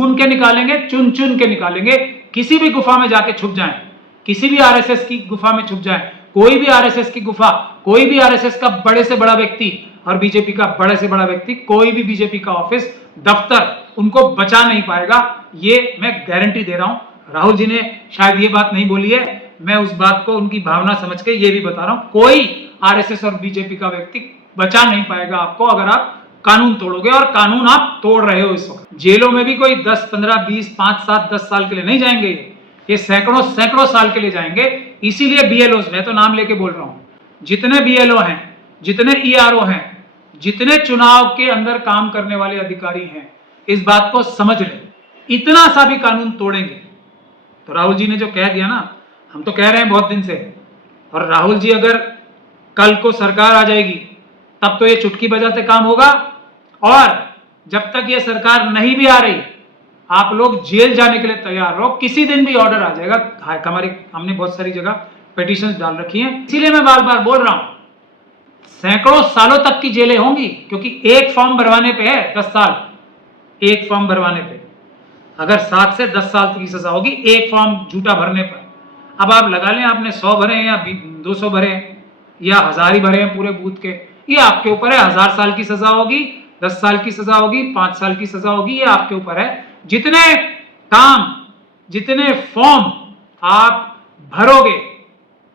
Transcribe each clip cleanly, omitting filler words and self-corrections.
ढूंढ के निकालेंगे, चुन चुन के निकालेंगे। किसी भी गुफा में जाके छुप जाएं, किसी भी आरएसएस की गुफा में छुप जाएं, कोई भी आरएसएस की गुफा, कोई भी आरएसएस का बड़े से बड़ा व्यक्ति और बीजेपी का बड़े से बड़ा व्यक्ति, कोई भी बीजेपी का ऑफिस दफ्तर उनको बचा नहीं पाएगा, ये मैं गारंटी दे रहा हूं। राहुल जी ने शायद ये बात नहीं बोली है, मैं उस बात को उनकी भावना समझ के ये भी बता रहा हूं, कोई आरएसएस और बीजेपी का व्यक्ति बचा नहीं पाएगा आपको अगर आप कानून तोड़ोगे। और कानून आप तोड़ रहे हो इस वक्त। जेलों में भी कोई 10, 15, 20, 5, 7, 10 साल के लिए नहीं जाएंगे, ये सैकड़ों सैकड़ों साल के लिए जाएंगे। इसीलिए बीएलओ, मैं तो नाम लेके बोल रहा हूं, जितने बीएलओ हैं, जितने ईआरओ हैं, जितने चुनाव के अंदर काम करने वाले अधिकारी हैं, इस बात को समझ लें, इतना सा भी कानून तोड़ेंगे तो राहुल जी ने जो कह दिया ना, हम तो कह रहे हैं बहुत दिन से, और राहुल जी अगर कल को सरकार आ जाएगी तब तो ये चुटकी बजाते काम होगा। और जब तक ये सरकार नहीं भी आ रही, आप लोग जेल जाने के लिए तैयार रहो। किसी दिन भी ऑर्डर आ जाएगा। हमने बहुत सारी जगह पिटीशंस डाल रखी हैं, इसीलिए मैं बार बार बोल रहा हूं, सैकड़ों सालों तक की जेलें होंगी, क्योंकि एक फॉर्म भरवाने पे है 10 साल। एक फॉर्म भरवाने पे अगर 7 से 10 साल की सजा होगी, एक फॉर्म झूठा भरने पर। अब आप लगा लें आपने 100 भरे हैं या 200 भरे हैं या 1000 ही भरे हैं पूरे बूथ के, ये आपके ऊपर है। 1000 साल की सजा होगी, 10 साल की सजा होगी, 5 साल की सजा होगी, ये आपके ऊपर है। जितने काम, जितने फॉर्म आप भरोगे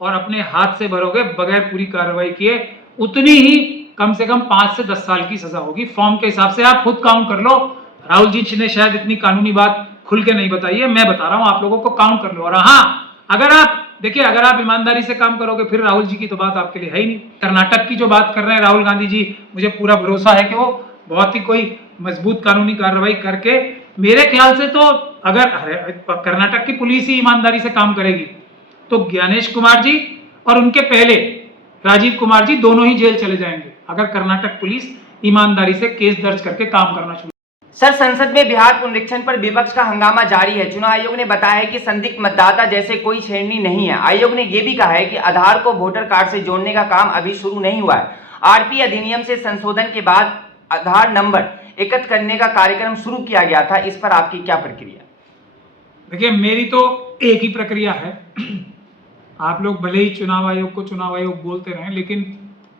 और अपने हाथ से भरोगे बगैर पूरी कार्रवाई किए, उतनी ही कम से कम 5 से 10 साल की सजा होगी। फॉर्म के हिसाब से आप खुद काउंट कर लो। राहुल जी ने शायद इतनी कानूनी बात खुल के नहीं बताई है, मैं बता रहा हूं, आप लोगों को काउंट कर लो। और हाँ, अगर आप देखिए, अगर आप ईमानदारी से काम करोगे फिर राहुल जी की तो बात आपके लिए है ही नहीं। कर्नाटक की जो बात कर रहे हैं राहुल गांधी जी, मुझे पूरा भरोसा है कि वो बहुत ही कोई मजबूत कानूनी कार्रवाई करके, मेरे ख्याल से तो अगर कर्नाटक की पुलिस ही ईमानदारी से काम करेगी तो ज्ञानेश कुमार जी और उनके पहले राजीव कुमार जी दोनों ही जेल चले जाएंगे, अगर कर्नाटक पुलिस ईमानदारी से केस दर्ज करके काम करना शुरू। सर, संसद में बिहार पुनरीक्षण पर विपक्ष का हंगामा जारी है। चुनाव आयोग ने बताया है कि संदिग्ध मतदाता जैसे कोई छेड़नी नहीं है। आयोग ने यह भी कहा है कि आधार को वोटर कार्ड से जोड़ने का काम अभी शुरू नहीं हुआ है। आरपी अधिनियम से संशोधन के बाद आधार नंबर एकत्र करने का कार्यक्रम शुरू किया गया था, इस पर आपकी क्या प्रक्रिया? देखिए, मेरी तो एक ही प्रक्रिया है। आप लोग भले ही चुनाव आयोग को चुनाव आयोग बोलते रहें, लेकिन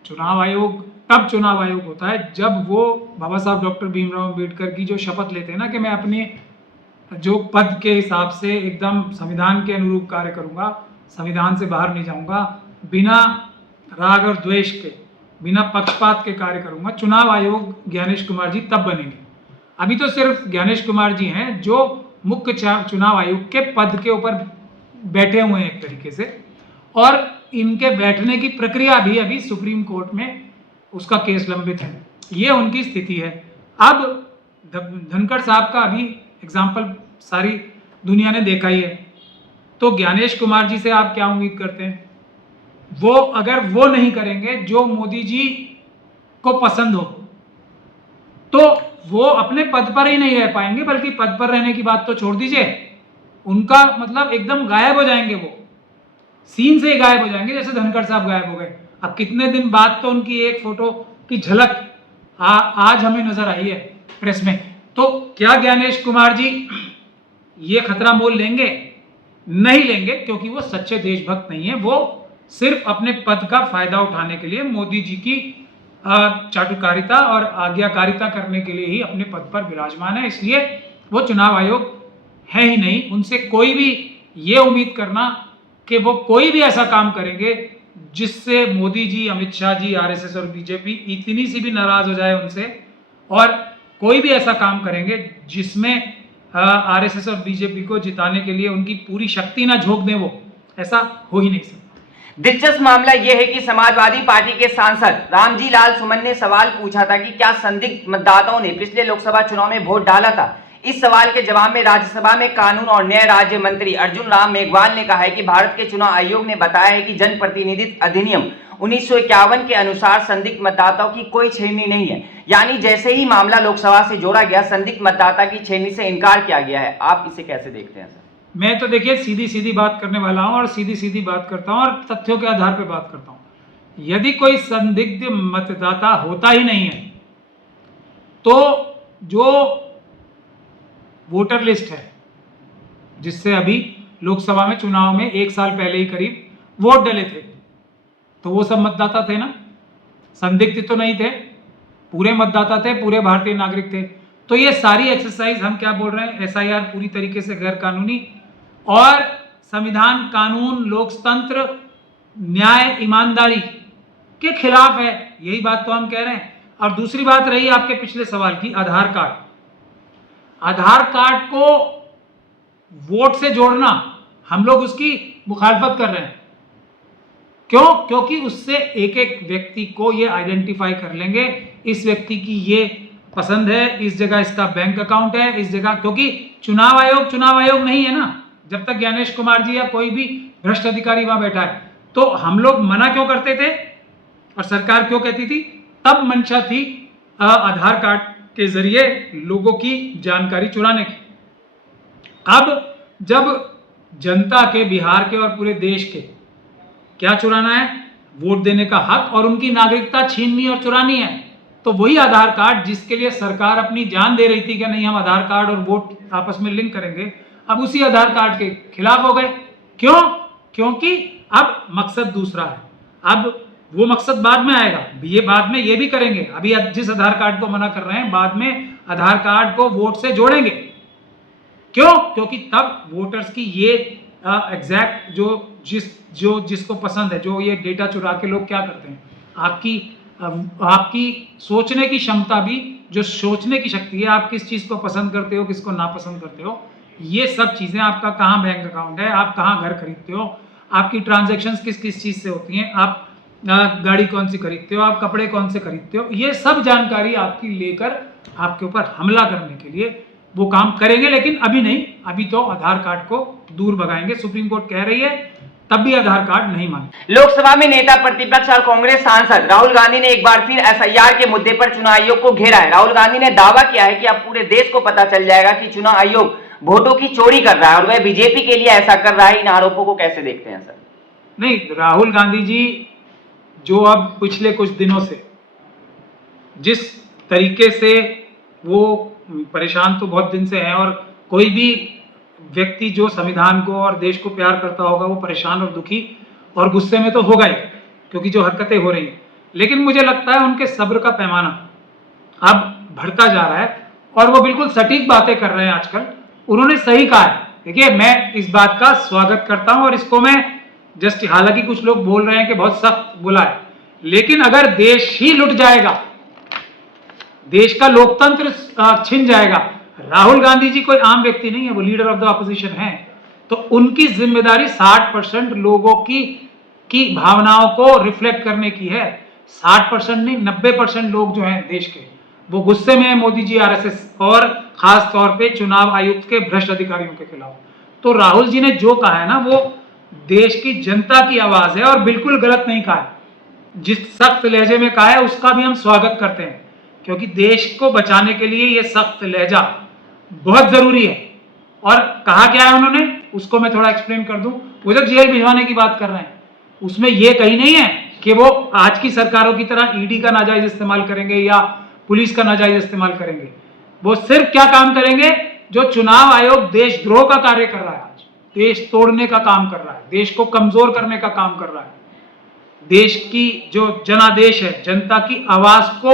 चुनाव आयोग तब चुनाव आयोग होता है जब वो बाबा साहब डॉक्टर भीमराव अम्बेडकर की जो शपथ लेते हैं ना कि मैं अपने जो पद के हिसाब से एकदम संविधान के अनुरूप कार्य करूंगा, संविधान से बाहर नहीं जाऊंगा, बिना राग और द्वेष के, बिना पक्षपात के कार्य करूंगा। चुनाव आयोग ज्ञानेश कुमार जी तब बनेंगे। अभी तो सिर्फ ज्ञानेश कुमार जी हैं जो मुख्य चुनाव आयोग के पद के ऊपर बैठे हुए हैं एक तरीके से, और इनके बैठने की प्रक्रिया भी अभी सुप्रीम कोर्ट में उसका केस लंबित है। ये उनकी स्थिति है। अब धनखड़ साहब का अभी एग्जाम्पल सारी दुनिया ने देखा ही है, तो ज्ञानेश कुमार जी से आप क्या उम्मीद करते हैं? वो अगर वो नहीं करेंगे जो मोदी जी को पसंद हो, तो वो अपने पद पर ही नहीं रह पाएंगे, बल्कि पद पर रहने की बात तो छोड़ दीजिए, उनका मतलब एकदम गायब हो जाएंगे, वो सीन से ही गायब हो जाएंगे जैसे धनखड़ साहब गायब हो गए। अब कितने दिन बाद तो उनकी एक फोटो की झलक आज हमें नजर आई है प्रेस में। तो क्या ज्ञानेश कुमार जी ये खतरा मोल लेंगे? नहीं लेंगे, क्योंकि वो सच्चे देशभक्त नहीं है। वो सिर्फ अपने पद का फायदा उठाने के लिए, मोदी जी की चाटुकारिता और आज्ञाकारिता करने के लिए ही अपने पद पर विराजमान है। इसलिए वो चुनाव आयोग है ही नहीं। उनसे कोई भी ये उम्मीद करना कि वो कोई भी ऐसा काम करेंगे जिससे मोदी जी, अमित शाह जी, आरएसएस और बीजेपी इतनी सी भी नाराज हो जाए उनसे, और कोई भी ऐसा काम करेंगे जिसमें आरएसएस और बीजेपी को जिताने के लिए उनकी पूरी शक्ति ना झोंक दें, वो ऐसा हो ही नहीं सकता। दिलचस्प मामला यह है कि समाजवादी पार्टी के सांसद रामजी लाल सुमन ने सवाल पूछा था कि क्या संदिग्ध मतदाताओं ने पिछले लोकसभा चुनाव में वोट डाला था। इस सवाल के जवाब में राज्यसभा में कानून और न्याय राज्य मंत्री अर्जुन राम मेघवाल ने कहा है कि भारत के चुनाव आयोग ने बताया है कि जनप्रतिनिधित्व अधिनियम 1951 के अनुसार संदिग्ध मतदाताओं की कोई छेड़नी नहीं है। यानी जैसे ही मामला लोकसभा से जोड़ा गया, संदिग्ध मतदाता की छेड़नी से इनकार किया गया है। आप इसे कैसे देखते हैं सर? मैं तो देखिए सीधी सीधी बात करने वाला हूं और सीधी सीधी बात करता हूं और तथ्यों के आधार पर बात करता हूं। यदि कोई संदिग्ध मतदाता होता ही नहीं है, तो जो वोटर लिस्ट है जिससे अभी लोकसभा में चुनाव में 1 साल पहले ही करीब वोट डले थे। तो वो सब मतदाता थे ना, संदिग्ध तो नहीं थे, पूरे मतदाता थे, पूरे भारतीय नागरिक थे। तो ये सारी एक्सरसाइज हम क्या बोल रहे हैं, एसआईआर पूरी तरीके से गैर कानूनी और संविधान, कानून, लोकतंत्र, न्याय, ईमानदारी के खिलाफ है। यही बात तो हम कह रहे हैं। और दूसरी बात रही आपके पिछले सवाल की, आधार कार्ड। आधार कार्ड को वोट से जोड़ना, हम लोग उसकी मुखालफत कर रहे हैं। क्यों? क्योंकि उससे एक एक व्यक्ति को ये आइडेंटिफाई कर लेंगे, इस व्यक्ति की ये पसंद है, इस जगह इसका बैंक अकाउंट है, इस जगह, क्योंकि चुनाव आयोग नहीं है ना, जब तक ज्ञानेश कुमार जी या कोई भी भ्रष्ट अधिकारी वहां बैठा है। तो हम लोग मना क्यों करते थे और सरकार क्यों कहती थी? तब मंशा थी आधार कार्ड के जरिए लोगों की जानकारी चुराने की। अब जब जनता के, बिहार के और पूरे देश के क्या चुराना है? वोट देने का हक और उनकी नागरिकता छीननी और चुरानी है। तो वही आधार कार्ड जिसके लिए सरकार अपनी जान दे रही थी कि नहीं हम आधार कार्ड और वोट आपस में लिंक करेंगे, अब उसी आधार कार्ड के खिलाफ हो गए। क्यों? क्योंकि अब मकसद दूसरा है। अब वो मकसद बाद में आएगा, ये बाद में ये भी करेंगे। अभी जिस आधार कार्ड को मना कर रहे हैं, बाद में आधार कार्ड को वोट से जोड़ेंगे। क्यों? क्योंकि तब वोटर्स की ये एग्जैक्ट जिसको पसंद है, जो ये डेटा चुरा के लोग क्या करते हैं, आपकी सोचने की क्षमता भी, जो सोचने की शक्ति है, आप किस चीज को पसंद करते हो, किसको नापसंद करते हो, ये सब चीजें, आपका कहाँ बैंक अकाउंट है, आप कहाँ घर खरीदते हो, आपकी ट्रांजैक्शंस किस किस चीज से होती हैं, आप गाड़ी कौन सी खरीदते हो, आप कपड़े कौन से खरीदते हो, ये सब जानकारी आपकी लेकर आपके ऊपर हमला करने के लिए वो काम करेंगे। लेकिन अभी नहीं, अभी तो आधार कार्ड को दूर भगाएंगे। सुप्रीम कोर्ट कह रही है, तब भी आधार कार्ड नहीं माने। लोकसभा में नेता प्रतिपक्ष और कांग्रेस सांसद राहुल गांधी ने एक बार फिर एसआईआर के मुद्दे पर चुनाव आयोग को घेरा है। राहुल गांधी ने दावा किया है कि अब पूरे देश को पता चल जाएगा कि चुनाव आयोग वोटों की चोरी कर रहा है और वह बीजेपी के लिए ऐसा कर रहा है। इन आरोपों को कैसे देखते हैं सर? नहीं, राहुल गांधी जी जो अब पिछले कुछ दिनों से जिस तरीके से वो परेशान तो बहुत दिन से हैं, और कोई भी व्यक्ति जो संविधान को और देश को प्यार करता होगा वो परेशान और दुखी और गुस्से में तो होगा ही, क्योंकि जो हरकतें हो रही हैं। लेकिन मुझे लगता है उनके सब्र का पैमाना अब बढ़ता जा रहा है और वो बिल्कुल सटीक बातें कर रहे हैं आजकल। उन्होंने सही कहा है। देखिए, मैं इस बात का स्वागत करता हूं और इसको मैं जस्ट, हालांकि कुछ लोग बोल रहे हैं कि बहुत सख्त बोला है, लेकिन अगर देश ही लुट जाएगा, देश का लोकतंत्र छिन जाएगा, राहुल गांधी जी कोई आम व्यक्ति नहीं है, वो लीडर ऑफ द ऑपोजिशन है, तो उनकी जिम्मेदारी 60% लोगों की भावनाओं को रिफ्लेक्ट करने की है। 60% नहीं, 90% लोग जो हैं देश के, वो गुस्से में है मोदी जी, आरएसएस और खास तौर पे चुनाव आयुक्त के भ्रष्ट अधिकारियों के खिलाफ। तो राहुल जी ने जो कहा है ना, वो देश की जनता की आवाज है और बिल्कुल गलत नहीं कहा है। जिस सख्त लहजे में कहा है उसका भी हम स्वागत करते हैं, क्योंकि देश को बचाने के लिए ये सख्त लहजा बहुत जरूरी है। और कहा क्या है उन्होंने, उसको मैं थोड़ा एक्सप्लेन कर दूं। वो जब जेल भिजवाने की बात कर रहे हैं, उसमें ये कहीं नहीं है कि वो आज की सरकारों की तरह ईडी का नाजायज इस्तेमाल करेंगे या पुलिस का नाजायज इस्तेमाल करेंगे। वो सिर्फ क्या काम करेंगे, जो चुनाव आयोग देशद्रोह का कार्य कर रहा है, आज देश तोड़ने का काम कर रहा है, देश को कमजोर करने का काम कर रहा है, देश की जो जनादेश है, जनता की आवाज को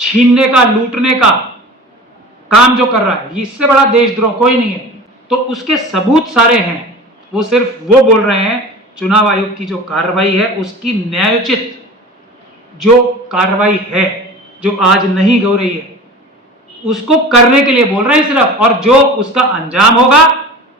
छीनने का, लूटने का काम जो कर रहा है, इससे बड़ा देशद्रोह कोई नहीं है। तो उसके सबूत सारे हैं। वो सिर्फ वो बोल रहे हैं चुनाव आयोग की जो कार्रवाई है उसकी न्यायोचित जो कार्रवाई है, जो आज नहीं हो रही है, उसको करने के लिए बोल रहे हैं सिर्फ, और जो उसका अंजाम होगा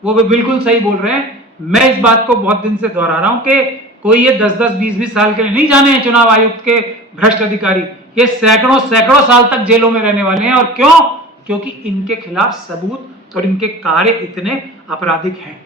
वो भी बिल्कुल सही बोल रहे हैं। मैं इस बात को बहुत दिन से दोहरा रहा हूं कि कोई ये 10-10, 20-20 साल के लिए नहीं जाने हैं चुनाव आयुक्त के भ्रष्ट अधिकारी, ये सैकड़ों साल तक जेलों में रहने वाले हैं। और क्यों? क्योंकि इनके खिलाफ सबूत और इनके कार्य इतने आपराधिक हैं।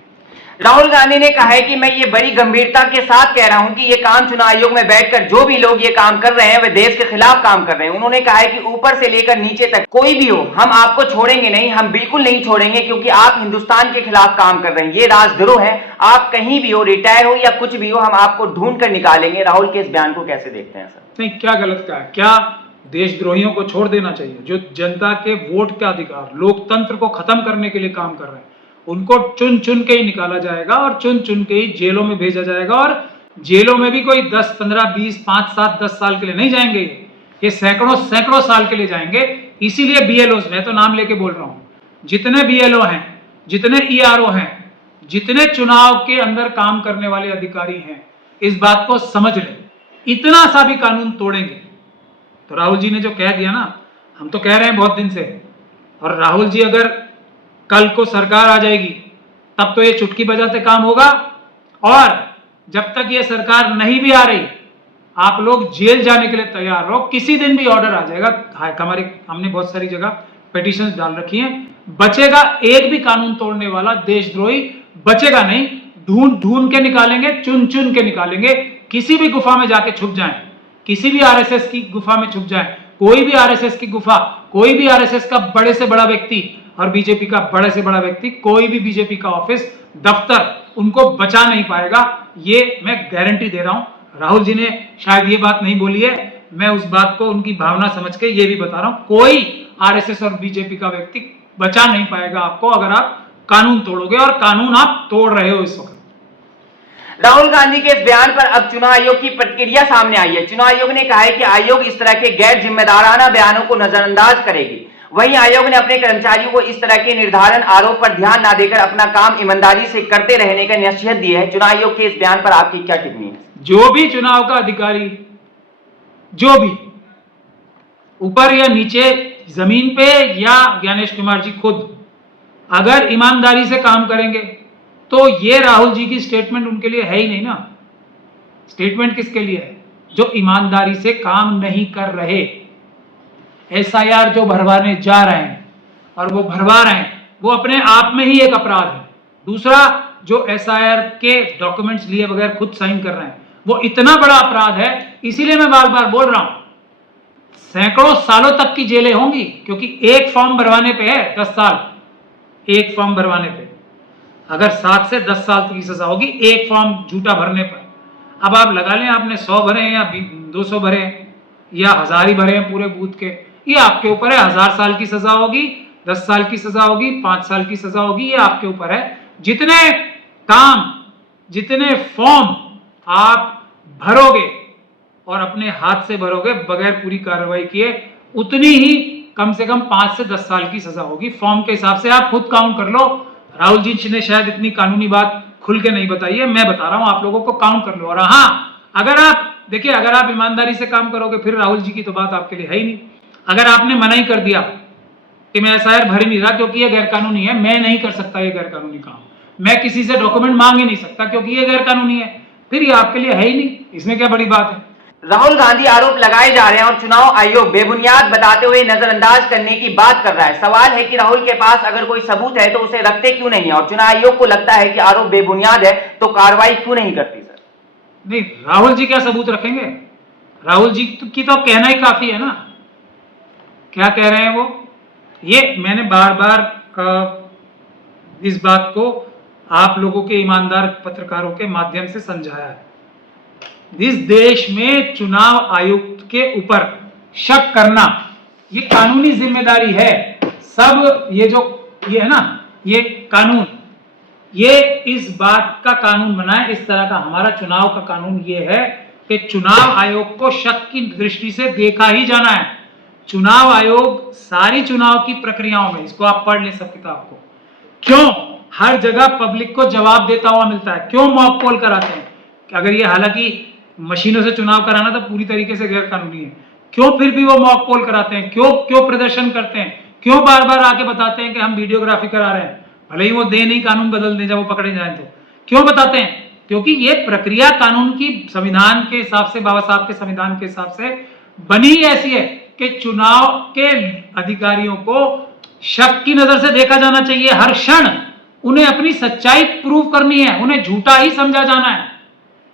राहुल गांधी ने कहा है कि मैं ये बड़ी गंभीरता के साथ कह रहा हूं कि ये काम चुनाव आयोग में बैठकर जो भी लोग ये काम कर रहे हैं वे देश के खिलाफ काम कर रहे हैं। उन्होंने कहा है कि ऊपर से लेकर नीचे तक कोई भी हो, हम आपको छोड़ेंगे नहीं, हम बिल्कुल नहीं छोड़ेंगे, क्योंकि आप हिंदुस्तान के खिलाफ काम कर रहे हैं। ये राजद्रोह है। आप कहीं भी हो, रिटायर हो या कुछ भी हो, हम आपको ढूंढ कर निकालेंगे। राहुल के इस बयान को कैसे देखते हैं सर? नहीं, क्या गलत कहा? क्या देशद्रोहियों को छोड़ देना चाहिए। जो जनता के वोट का अधिकार, लोकतंत्र को खत्म करने के लिए काम कर रहे हैं, उनको चुन चुन के ही निकाला जाएगा और चुन चुन के ही जेलों में भेजा जाएगा। और जेलों में भी कोई 10, 15, 20, 5, 7, 10 साल के लिए नहीं जाएंगे, ये सैकड़ों सैकड़ों साल के लिए जाएंगे। इसीलिए बीएलओ, मैं तो नाम लेके बोल रहा हूं, जितने बीएलओ हैं, जितने ईआरओ हैं, जितने चुनाव के अंदर काम करने वाले अधिकारी हैं, इस बात को समझ लें, इतना सा भी कानून तोड़ेंगे तो राहुल जी ने जो कह दिया ना, हम तो कह रहे हैं बहुत दिन से, और राहुल जी अगर कल को सरकार आ जाएगी तब तो ये चुटकी बजाते काम होगा। और जब तक ये सरकार नहीं भी आ रही, आप लोग जेल जाने के लिए तैयार रहो। किसी दिन भी ऑर्डर आ जाएगा, हमने बहुत सारी जगह पिटीशन डाल रखी हैं, बचेगा एक भी कानून तोड़ने वाला देशद्रोही बचेगा नहीं। ढूंढ ढूंढ के निकालेंगे, चुन चुन के निकालेंगे। किसी भी गुफा में जाके छुप जाएं, किसी भी आरएसएस की गुफा में छुप जाएं, कोई भी आरएसएस की गुफा, कोई भी आरएसएस का बड़े से बड़ा व्यक्ति और बीजेपी का बड़े से बड़ा व्यक्ति, कोई भी बीजेपी का ऑफिस, दफ्तर उनको बचा नहीं पाएगा, ये मैं गारंटी दे रहा हूं। राहुल जी ने शायद ये बात नहीं बोली है, मैं उस बात को उनकी भावना समझ के ये भी बता रहा हूं, कोई आरएसएस और बीजेपी का व्यक्ति बचा नहीं पाएगा आपको, अगर आप कानून तोड़ोगे, और कानून आप तोड़ रहे हो इस वक्त। राहुल गांधी के इस बयान पर अब चुनाव आयोग की प्रतिक्रिया सामने आई है। चुनाव आयोग ने कहा है कि आयोग इस तरह के गैर जिम्मेदाराना बयानों को नजरअंदाज करेगी। वहीं आयोग ने अपने कर्मचारियों को इस तरह के निर्धारण आरोप पर ध्यान न देकर अपना काम ईमानदारी से करते रहने का नसीहत दी है। चुनाव आयोग के इस बयान पर आपकी क्या टिप्पणी है? जो भी चुनाव का अधिकारी, जो भी ऊपर या नीचे, जमीन पे या ज्ञानेश कुमार जी खुद, अगर ईमानदारी से काम करेंगे तो ये राहुल जी की स्टेटमेंट उनके लिए है ही नहीं ना। स्टेटमेंट किसके लिए है? जो ईमानदारी से काम नहीं कर रहे। एसआईआर जो भरवाने जा रहे हैं और वो भरवा रहे हैं, वो अपने आप में ही एक अपराध है। दूसरा, जो एसआईआर के डॉक्यूमेंट्स लिए बगैर खुद साइन कर रहे हैं, वो इतना बड़ा अपराध है। इसीलिए मैं बार बार बोल रहा हूं, सैकड़ों सालों तक की जेलें होंगी, क्योंकि एक फॉर्म भरवाने पे है 10 साल। एक फॉर्म भरवाने पे अगर 7 से 10 साल की सजा होगी, एक फॉर्म झूठा भरने पर। अब आप लगा लें, आपने 100 भरे हैं या 200 भरे हैं या 1000 ही भरे हैं पूरे बूथ के, ये आपके ऊपर है। 1000 साल की सजा होगी, 10 साल की सजा होगी, 5 साल की सजा होगी, ये आपके ऊपर है। जितने काम, जितने फॉर्म आप भरोगे और अपने हाथ से भरोगे बगैर पूरी कार्रवाई किए, उतनी ही कम से कम 5 से 10 साल की सजा होगी। फॉर्म के हिसाब से आप खुद काउंट कर लो। राहुल जी ने शायद इतनी कानूनी बात खुल के नहीं बताई है, मैं बता रहा हूं आप लोगों को, काउंट कर लो। और हाँ, अगर आप देखिए, अगर आप ईमानदारी से काम करोगे, फिर राहुल जी की तो बात आपके लिए है ही नहीं। अगर आपने मना ही कर दिया कि मैं एसआईआर भर ही नहीं रहा क्योंकि ये गैरकानूनी है, मैं नहीं कर सकता ये गैरकानूनी काम, मैं किसी से डॉक्यूमेंट मांग ही नहीं सकता क्योंकि ये गैरकानूनी है, फिर ये आपके लिए है ही नहीं। इसमें क्या बड़ी बात है? राहुल गांधी आरोप लगाए जा रहे हैं और चुनाव आयोग बेबुनियाद बताते हुए नजरअंदाज करने की बात कर रहा है। सवाल है कि राहुल के पास अगर कोई सबूत है तो उसे रखते क्यों नहीं है, और चुनाव आयोग को लगता है कि आरोप बेबुनियाद है तो कार्रवाई क्यों नहीं करती? सर नहीं, राहुल जी क्या सबूत रखेंगे? राहुल जी की तो कहना ही काफी है ना। क्या कह रहे हैं वो? ये मैंने बार बार इस बात को आप लोगों के ईमानदार पत्रकारों के माध्यम से समझाया है। इस देश में चुनाव आयुक्त के ऊपर शक करना ये कानूनी जिम्मेदारी है। सब ये है ना, ये कानून, ये इस बात का कानून बना है, इस तरह का हमारा चुनाव का कानून ये है कि चुनाव आयोग को शक की दृष्टि से देखा ही जाना है। चुनाव आयोग सारी चुनाव की प्रक्रियाओं में, इसको आप पढ़ लें सब किताब को, क्यों हर जगह पब्लिक को जवाब देता हुआ मिलता है, क्यों मॉक पोल कराते हैं? अगर ये हालांकि मशीनों से चुनाव कराना तो पूरी तरीके से गैर कानूनी है, क्यों फिर भी वो मॉक पोल कराते हैं? क्यों प्रदर्शन करते हैं? क्यों बार बार आके बताते हैं कि हम वीडियोग्राफी करा रहे हैं? भले ही वो दे नहीं, कानून बदल दें जब वो पकड़े जाए तो क्यों बताते हैं? क्योंकि ये प्रक्रिया कानून की, संविधान के हिसाब से, बाबा साहब के संविधान के हिसाब से बनी ही ऐसी है कि चुनाव के अधिकारियों को शक की नजर से देखा जाना चाहिए। हर क्षण उन्हें अपनी सच्चाई प्रूव करनी है, उन्हें झूठा ही समझा जाना है।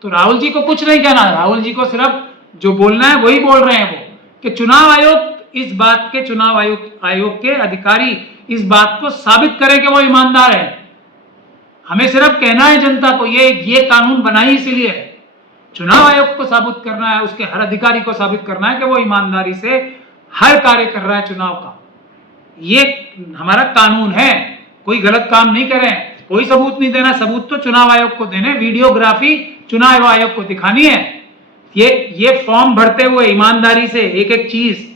तो राहुल जी को कुछ नहीं कहना, राहुल जी को सिर्फ जो बोलना है वही बोल रहे हैं वो, कि चुनाव आयोग इस बात के, चुनाव आयोग के अधिकारी इस बात को साबित करें कि वो ईमानदार है। हमें सिर्फ कहना है जनता को, ये कानून बना ही इसीलिए है। चुनाव आयोग को साबित करना है, उसके हर अधिकारी को साबित करना है कि वो ईमानदारी से हर कार्य कर रहा है चुनाव का। ये हमारा कानून है, कोई गलत काम नहीं कर रहे हैं। कोई सबूत नहीं देना, सबूत तो चुनाव आयोग को देने, वीडियोग्राफी चुनाव आयोग को दिखानी है। ये फॉर्म भरते हुए ईमानदारी से एक एक चीज,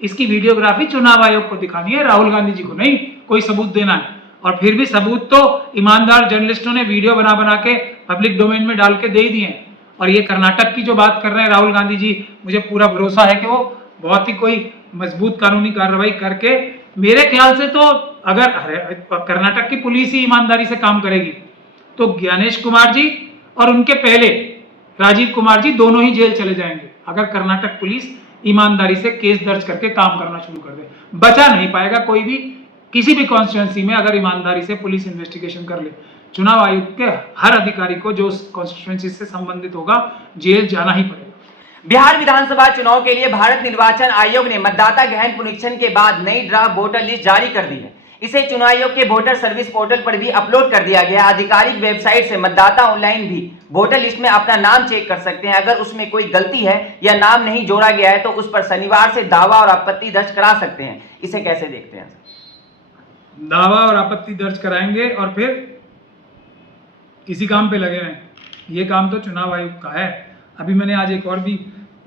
इसकी वीडियोग्राफी चुनाव आयोग को दिखानी है, राहुल गांधी जी को नहीं कोई सबूत देना है। और फिर भी सबूत तो ईमानदार जर्नलिस्टों ने वीडियो बना बना के पब्लिक डोमेन में डाल के दे ही दिए। और ये कर्नाटक की जो बात कर रहे हैं राहुल गांधी जी, मुझे पूरा भरोसा है कि वो बहुत ही कोई मजबूत कानूनी कार्रवाई करके, मेरे ख्याल से तो अगर कर्नाटक की पुलिस ही ईमानदारी से काम करेगी तो ज्ञानेश कुमार जी और उनके पहले राजीव कुमार जी दोनों ही जेल चले जाएंगे, अगर कर्नाटक पुलिस ईमानदारी से केस दर्ज करके काम करना शुरू कर दे। बचा नहीं पाएगा कोई भी किसी भी कॉन्स्टिट्यूंसी में, अगर ईमानदारी से पुलिस इन्वेस्टिगेशन कर ले। चुनाव आयोग के हर अधिकारी को जो कॉन्स्टिट्यूंसी से संबंधित होगा जेल जाना ही पड़ेगा। बिहार विधानसभा चुनाव के लिए भारत निर्वाचन आयोग ने मतदाता गहन पुनरीक्षण के बाद नई ड्राफ्ट वोटर लिस्ट जारी कर दी है। इसे चुनाव आयोग के वोटर सर्विस पोर्टल पर भी अपलोड कर दिया गया। आधिकारिक वेबसाइट से मतदाता ऑनलाइन भी वोटर लिस्ट में अपना नाम चेक कर सकते हैं। अगर उसमें कोई गलती है या नाम नहीं जोड़ा गया है तो उस पर शनिवार से दावा और आपत्ति दर्ज करा सकते हैं। इसे कैसे देखते हैं? दावा और आपत्ति दर्ज कराएंगे और फिर किसी काम पे लगे रहें। ये काम तो चुनाव आयोग का है। अभी मैंने आज एक और भी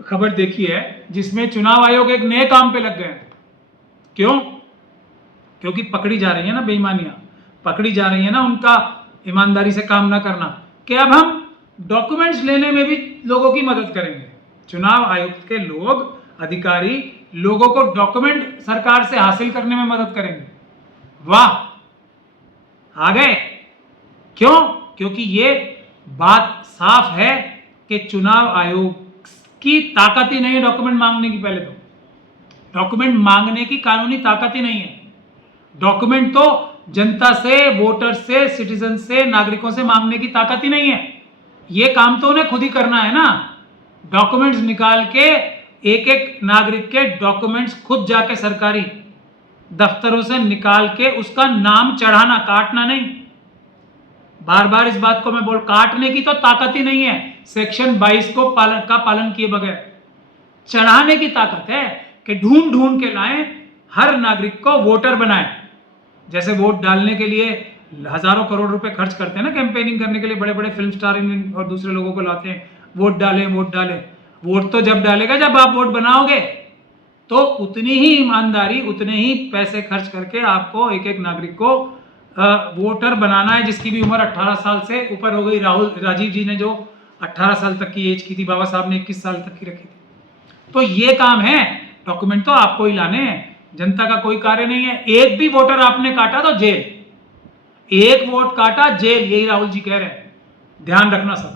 खबर देखी है जिसमें चुनाव आयोग एक नए काम पे लग गए हैं। क्यों? क्योंकि पकड़ी जा रही है ना बेईमानियां, पकड़ी जा रही है ना उनका ईमानदारी से काम ना करना, कि अब हम डॉक्यूमेंट्स लेने में भी लोगों की मदद करेंगे। चुनाव आयोग के लोग, अधिकारी लोगों को डॉक्यूमेंट सरकार से हासिल करने में मदद करेंगे। वाह, आ गए। क्यों? क्योंकि ये बात साफ है कि चुनाव आयोग की ताकत ही नहीं है डॉक्यूमेंट मांगने की। पहले तो डॉक्यूमेंट मांगने की कानूनी ताकत ही नहीं है। डॉक्यूमेंट तो जनता से, वोटर से, सिटीजन से, नागरिकों से मांगने की ताकत ही नहीं है। ये काम तो उन्हें खुद ही करना है ना। डॉक्यूमेंट्स निकाल के एक एक नागरिक के डॉक्यूमेंट्स खुद जाके सरकारी दफ्तरों से निकाल के उसका नाम चढ़ाना, काटना नहीं। बार बार इस बात को मैं काटने की तो ताकत ही नहीं है सेक्शन 22 को पालन किए बगैर। चढ़ाने की ताकत है कि ढूंढ ढूंढ के लाएं, हर नागरिक को वोटर बनाएं। जैसे वोट डालने के लिए हजारों करोड़ रुपए खर्च करते हैं ना, कैंपेनिंग करने के लिए बड़े बड़े फिल्म स्टार और दूसरे लोगों को लाते हैं, वोट डालें वोट डालें। वोट तो जब डालेगा जब आप वोट बनाओगे, तो उतनी ही ईमानदारी, उतने ही पैसे खर्च करके आपको एक एक नागरिक को वोटर बनाना है, जिसकी भी उम्र 18 साल से ऊपर हो गई। राजीव जी ने जो 18 साल तक की एज की थी, बाबा साहब ने 21 साल तक की रखी थी। तो ये काम है, डॉक्यूमेंट तो आपको ही लाने हैं, जनता का कोई कार्य नहीं है। एक भी वोटर आपने काटा तो जेल, एक वोट काटा जेल, यही राहुल जी कह रहे हैं। ध्यान रखना सब।